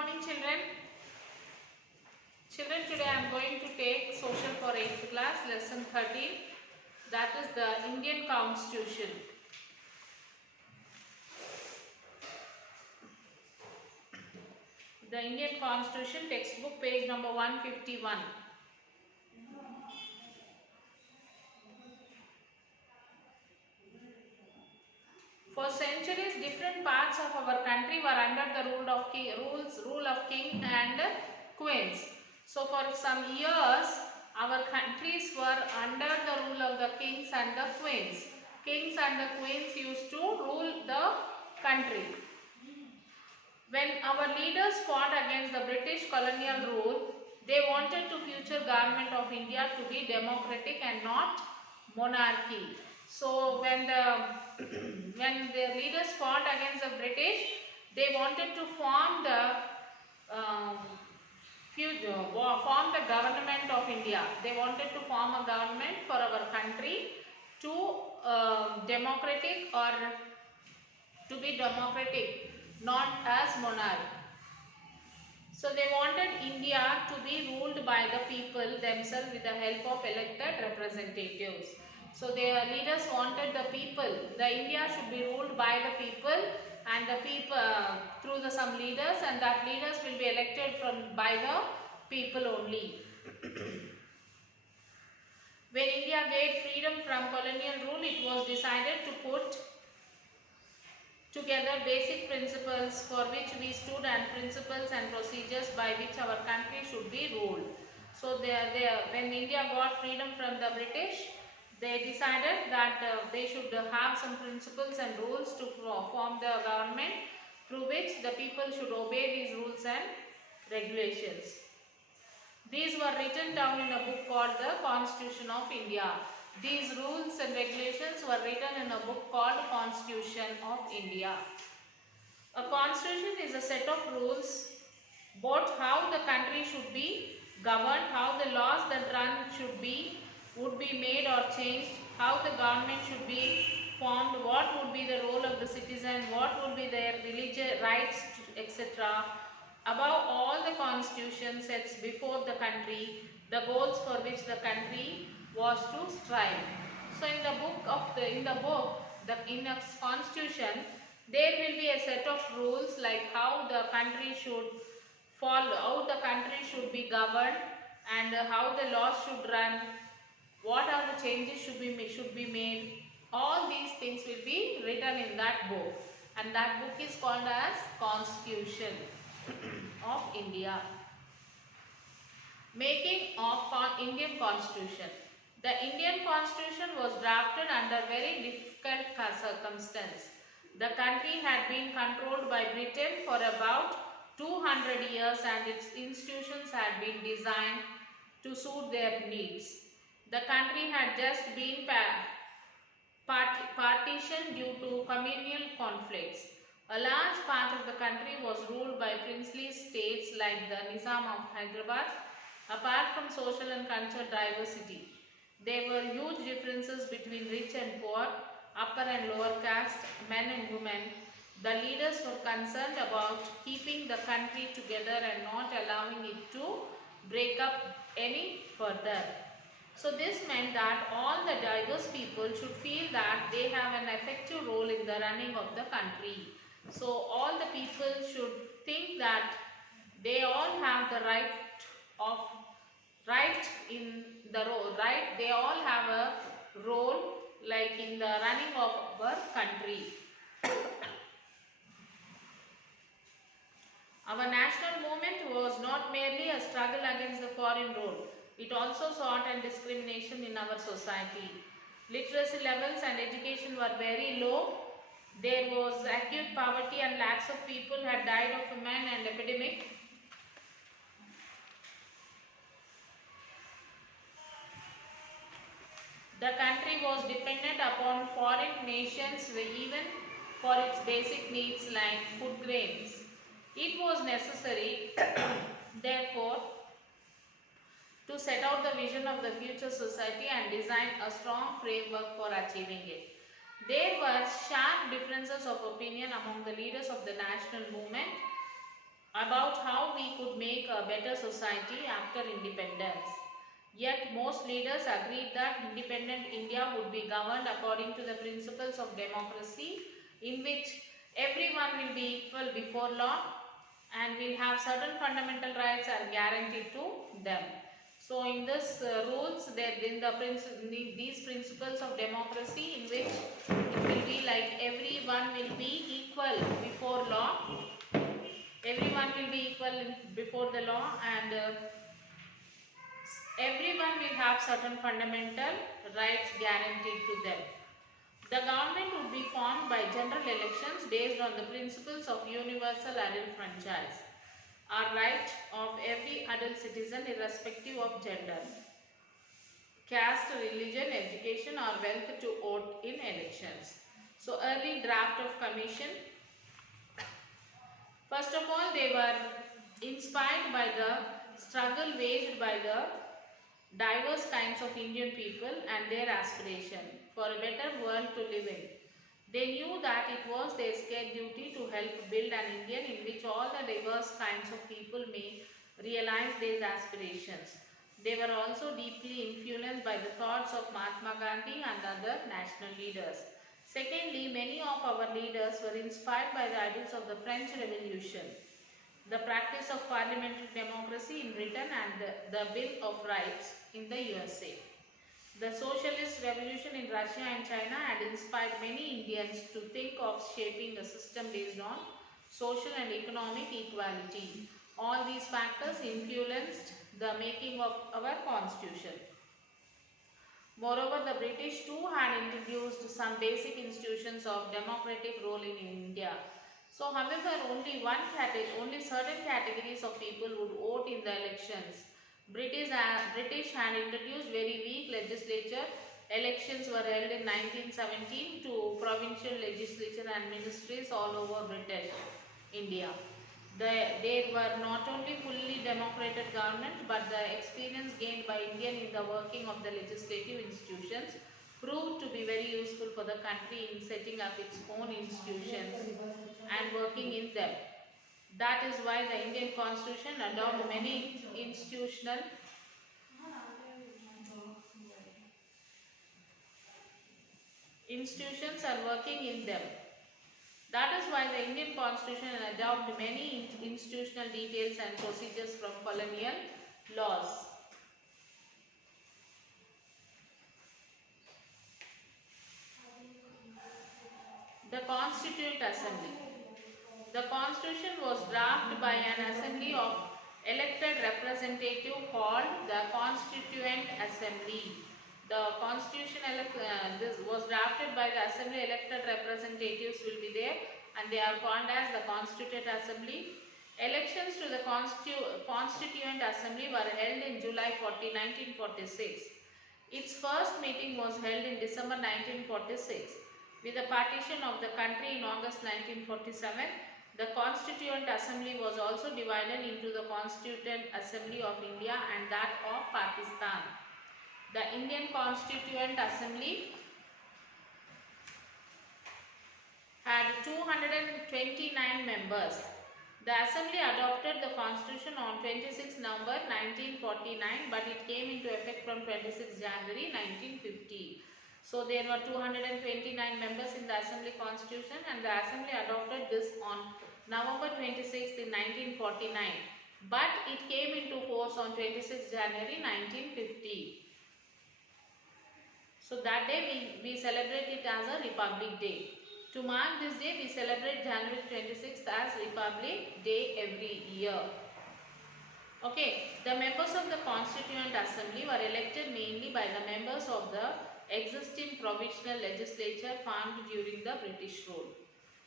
morning, children. Children, today I am going to take Social for 8th class, lesson 13. That is the Indian Constitution. The Indian Constitution, textbook, page number 151. For centuries, different parts of our country were under the rule of king and queens. So for some years, our countries were under the rule of the kings and the queens. Kings and the queens used to rule the country. When our leaders fought against the British colonial rule, they wanted the future government of India to be democratic and not monarchy. So when the leaders fought against the British, they wanted to form the government of India. They wanted to form a government for our country to democratic or to be democratic, not as monarch. So they wanted India to be ruled by the people themselves with the help of elected representatives. So their leaders wanted the people, the India should be ruled by the people and the people through some leaders, and that leaders will be elected by the people only. When India gained freedom from colonial rule, it was decided to put together basic principles for which we stood and principles and procedures by which our country should be ruled. So when India got freedom from the British, they decided that they should have some principles and rules to form the government through which the people should obey these rules and regulations. These were written down in a book called the Constitution of India. These rules and regulations were written in a book called Constitution of India. A constitution is a set of rules about how the country should be governed, how the laws that would be made or changed, how the government should be formed, what would be the role of the citizen, what would be their religious rights, etc. Above all, the constitution sets before the country the goals for which the country was to strive. So in the constitution, there will be a set of rules like how the country should follow, how the country should be governed, and how the laws should run, what are the changes should be made. All these things will be written in that book, and that book is called as Constitution of India. Making of Indian Constitution. The Indian Constitution was drafted under very difficult circumstances. The country had been controlled by Britain for about 200 years and its institutions had been designed to suit their needs. The country had just been partitioned due to communal conflicts. A large part of the country was ruled by princely states like the Nizam of Hyderabad. Apart from social and cultural diversity, there were huge differences between rich and poor, upper and lower caste, men and women. The leaders were concerned about keeping the country together and not allowing it to break up any further. So this meant that all the diverse people should feel that they have an effective role in the running of the country. So all the people should think that they all have the they all have a role like in the running of our country. Our national movement was not merely a struggle against the foreign rule. It also sought and discrimination in our society. Literacy levels and education were very low. There was acute poverty and lakhs of people had died of famine and epidemic. The country was dependent upon foreign nations even for its basic needs like food grains. It was necessary, therefore, to set out the vision of the future society and design a strong framework for achieving it. There were sharp differences of opinion among the leaders of the national movement about how we could make a better society after independence. Yet most leaders agreed that independent India would be governed according to the principles of democracy, in which everyone will be equal before law and will have certain fundamental rights are guaranteed to them. So in this rules, these principles of democracy, in which it will be like everyone will be equal before law, everyone will be equal before the law, and everyone will have certain fundamental rights guaranteed to them. The government would be formed by general elections based on the principles of universal adult franchise, a right of every adult citizen irrespective of gender, caste, religion, education or wealth to vote in elections. So early draft of commission. First of all, they were inspired by the struggle waged by the diverse kinds of Indian people and their aspiration for a better world to live in. They knew that it was their sacred duty to help build an India in which all the diverse kinds of people may realize their aspirations. They were also deeply influenced by the thoughts of Mahatma Gandhi and other national leaders. Secondly, many of our leaders were inspired by the ideals of the French Revolution, the practice of parliamentary democracy in Britain and the Bill of Rights in the USA. The socialist revolution in Russia and China had inspired many Indians to think of shaping a system based on social and economic equality. All these factors influenced the making of our constitution. Moreover, the British too had introduced some basic institutions of democratic role in India. So, however, only certain categories of people would vote in the elections. British had introduced very weak legislature. Elections were held in 1917 to provincial legislature and ministries all over British India. There were not only fully democratic government, but the experience gained by India in the working of the legislative institutions proved to be very useful for the country in setting up its own institutions and working in them. That is why the Indian Constitution adopted many institutions are working in them. That is why the Indian Constitution adopted many institutional details and procedures from colonial laws. The Constituent Assembly. The Constitution was drafted by an assembly of elected representatives called the Constituent Assembly. The Constitution this was drafted by the assembly. Elected representatives will be there and they are called as the Constituent Assembly. Elections to the Constituent Assembly were held in July 1946. Its first meeting was held in December 1946. With the partition of the country in August 1947, the Constituent Assembly was also divided into the Constituent Assembly of India and that of Pakistan. The Indian Constituent Assembly had 229 members. The Assembly adopted the Constitution on 26 November 1949, but it came into effect from 26 January 1950. So there were 229 members in the Assembly Constitution and the Assembly adopted this on November 26 in 1949, but it came into force on 26 January 1950. So that day we celebrate it as a Republic Day. To mark this day, we celebrate January 26th as Republic Day every year. Okay, the members of the Constituent Assembly were elected mainly by the members of the existing provincial legislature formed during the British rule.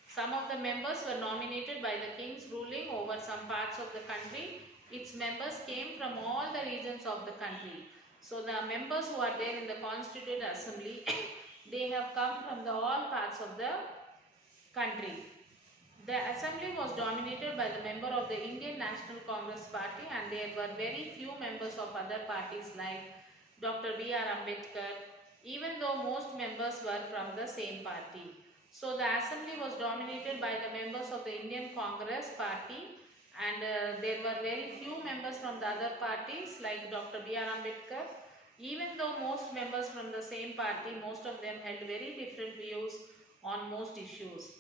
Some of the members were nominated by the kings ruling over some parts of the country. Its members came from all the regions of the country. So the members who are there in the Constituent Assembly, they have come from all parts of the country. The assembly was dominated by the member of the Indian National Congress Party and there were very few members of other parties like Dr. B.R. Ambedkar, even though most members were from the same party. So the assembly was dominated by the members of the Indian Congress Party and there were very few members from the other parties like Dr. B.R. Ambedkar. Even though most members from the same party, most of them held very different views on most issues.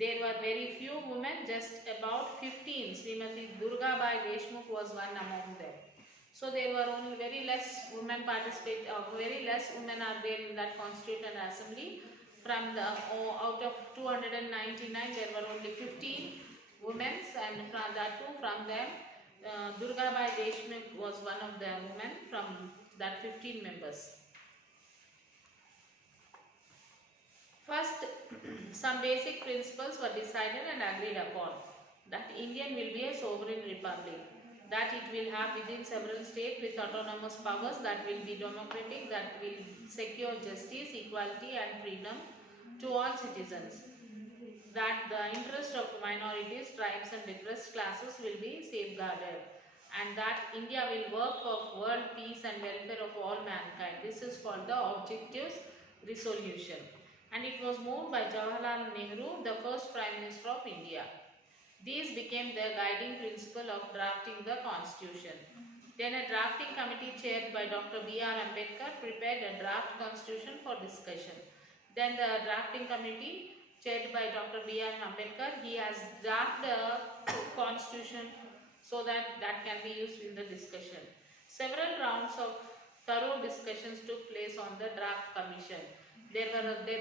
There were very few women, just about 15. Srimati Durgabai Deshmukh was one among them. So there were only very less women participate, very less women are there in that Constituent Assembly. From the out of 299, there were only 15 women, and from that too, from them, Durgabai Deshmukh was one of the women from that 15 members. First, some basic principles were decided and agreed upon. That Indian will be a sovereign republic, that it will have within several states with autonomous powers, that will be democratic, that will secure justice, equality and freedom to all citizens, that the interest of minorities, tribes and depressed classes will be safeguarded, and that India will work for world peace and welfare of all mankind. This is called the Objectives Resolution, and it was moved by Jawaharlal Nehru, the first Prime Minister of India. These became the guiding principle of drafting the constitution. Then a drafting committee chaired by Dr. B.R. Ambedkar prepared a draft constitution for discussion. Then the drafting committee chaired by Dr. B.R. Ambedkar, he has drafted a constitution so that can be used in the discussion. Several rounds of thorough discussions took place on the draft commission. There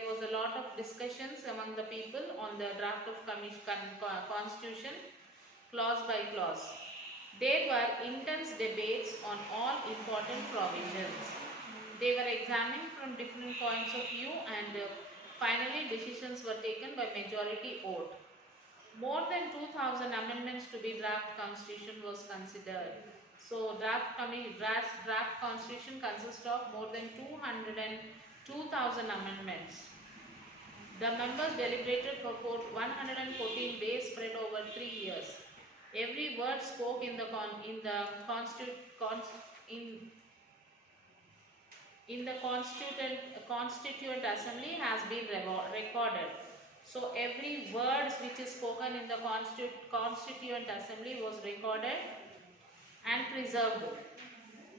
was a lot of discussions among the people on the draft of constitution, clause by clause. There were intense debates on all important provisions. They were examined from different points of view, and finally decisions were taken by majority vote. More than 2000 amendments to be draft constitution was considered. So draft constitution consists of more than 202,000 amendments. The members deliberated for 114 days spread over 3 years. Every word spoke in the Constituent Assembly has been recorded. So every word which is spoken in the Constituent Assembly was recorded and preserved.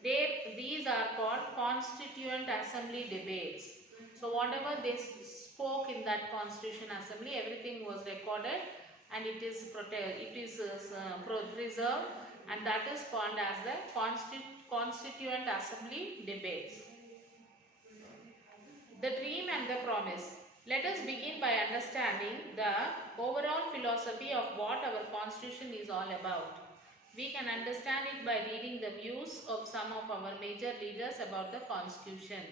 These are called Constituent Assembly debates. So whatever they spoke in that Constitution Assembly, everything was recorded and it is preserved, and that is called as the Constituent Assembly debates. The dream and the promise. Let us begin by understanding the overall philosophy of what our Constitution is all about. We can understand it by reading the views of some of our major leaders about the Constitution.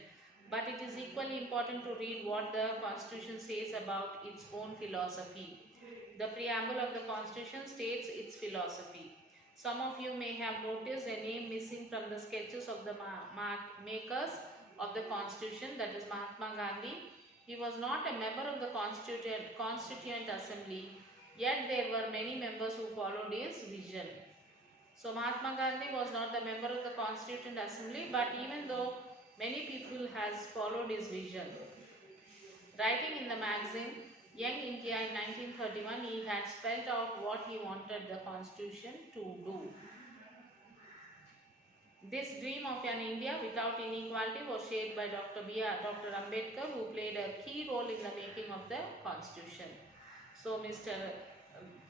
But it is equally important to read what the Constitution says about its own philosophy. The preamble of the Constitution states its philosophy. Some of you may have noticed a name missing from the sketches of the makers of the Constitution, that is Mahatma Gandhi. He was not a member of the Constituent Assembly, yet there were many members who followed his vision. So Mahatma Gandhi was not the member of the Constituent Assembly, but even though many people has followed his vision. Writing in the magazine Young India in 1931, he had spelled out what he wanted the Constitution to do. This dream of an India without inequality was shared by Dr. Ambedkar, who played a key role in the making of the Constitution. So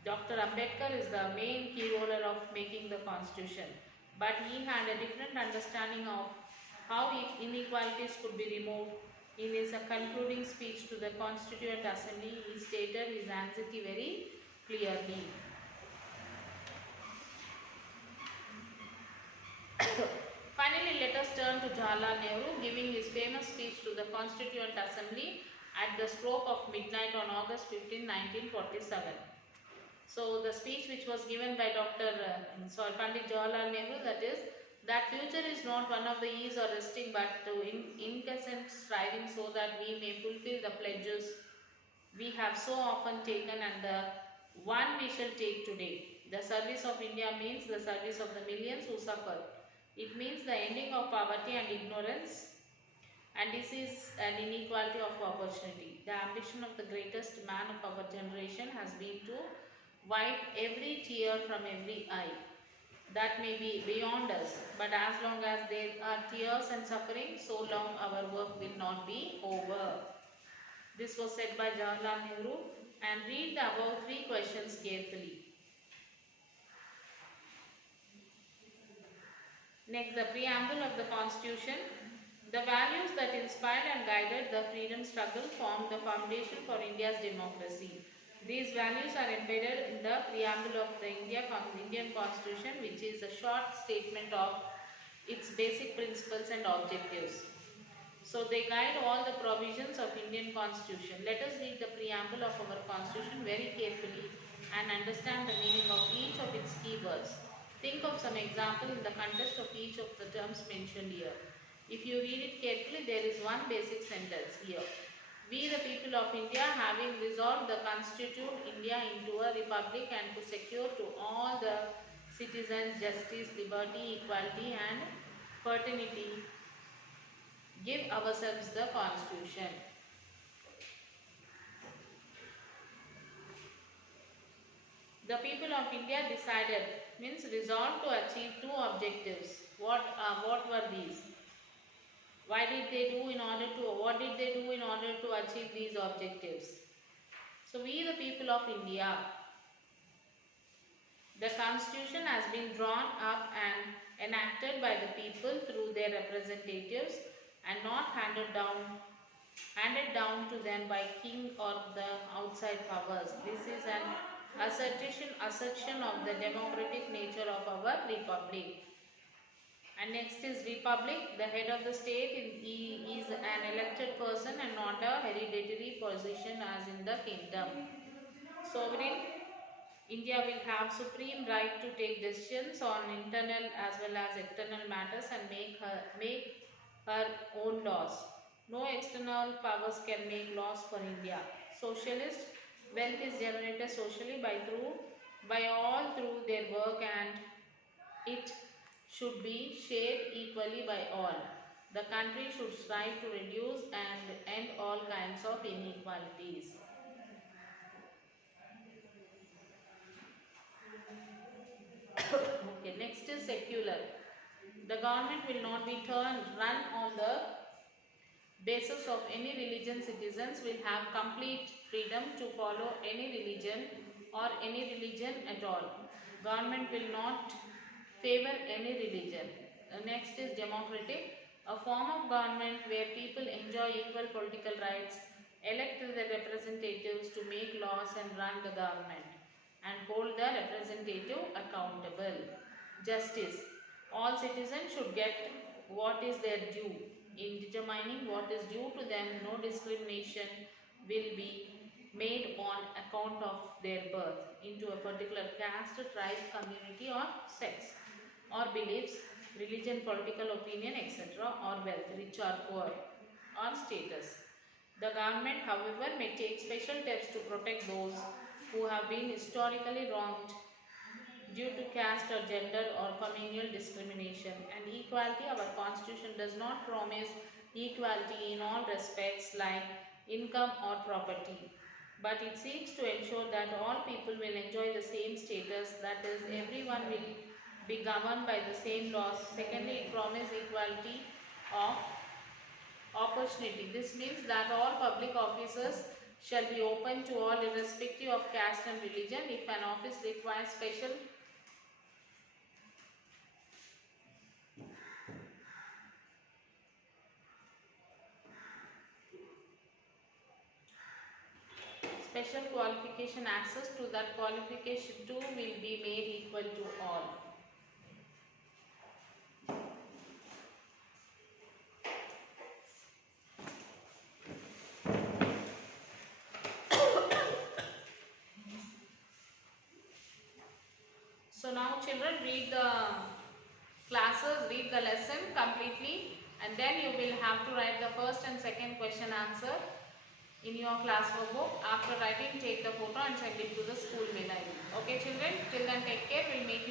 Dr. Ambedkar is the main key role of making the Constitution, but he had a different understanding of how inequalities could be removed. In his concluding speech to the Constituent Assembly, he stated his anxiety very clearly. Finally, let us turn to Jawaharlal Nehru giving his famous speech to the Constituent Assembly at the stroke of midnight on August 15, 1947. So the speech which was given by Pandit Jawaharlal Nehru, that future is not one of the ease or resting, but to incessant striving so that we may fulfill the pledges we have so often taken and the one we shall take today. The service of India means the service of the millions who suffer. It means the ending of poverty and ignorance and disease and inequality of opportunity. The ambition of the greatest man of our generation has been to wipe every tear from every eye. That may be beyond us, but as long as there are tears and suffering, so long our work will not be over. This was said by Jawaharlal Nehru, and read the above three questions carefully. Next, the preamble of the Constitution. The values that inspired and guided the freedom struggle formed the foundation for India's democracy. These values are embedded in the preamble of the Indian Constitution, which is a short statement of its basic principles and objectives. So they guide all the provisions of Indian Constitution. Let us read the preamble of our Constitution very carefully and understand the meaning of each of its keywords. Think of some example in the context of each of the terms mentioned here. If you read it carefully, there is one basic sentence here. We the people of India, having resolved to constitute India into a republic and to secure to all the citizens justice, liberty, equality and fraternity, give ourselves the Constitution. The people of India decided, means resolved to achieve two objectives. What were these? What did they do in order to achieve these objectives? So we the people of India, the Constitution has been drawn up and enacted by the people through their representatives and not handed down to them by king or the outside powers. This is an assertion of the democratic nature of our republic. And next is republic. The head of the state is an elected person and not a hereditary position as in the kingdom. Sovereign, India will have supreme right to take decisions on internal as well as external matters and make her own laws. No external powers can make laws for India. Socialist, wealth is generated socially by all through their work and it should be shared equally by all. The country should strive to reduce and end all kinds of inequalities. Okay, next is secular. The government will not be run on the basis of any religion. Citizens will have complete freedom to follow any religion or any religion at all. Government will not favor any religion. Next is democratic, a form of government where people enjoy equal political rights, elect the representatives to make laws and run the government and hold the representative accountable. Justice, all citizens should get what is their due. In determining what is due to them, no discrimination will be made on account of their birth into a particular caste, tribe, community or sex or beliefs, religion, political opinion, etc. or wealth, rich or poor or status. The government, however, may take special steps to protect those who have been historically wronged due to caste or gender or communal discrimination. And equality, our constitution does not promise equality in all respects like income or property, but it seeks to ensure that all people will enjoy the same status, that is, everyone will be governed by the same laws. Secondly, it promises equality of opportunity. This means that all public offices shall be open to all irrespective of caste and religion. If an office requires special qualification, access to that qualification too will be made equal to all. So now children, read the classes, read the lesson completely, and then you will have to write the first and second question answer in your class workbook. After writing, take the photo and send it to the school mail ID. Okay children, till then take care. We'll meet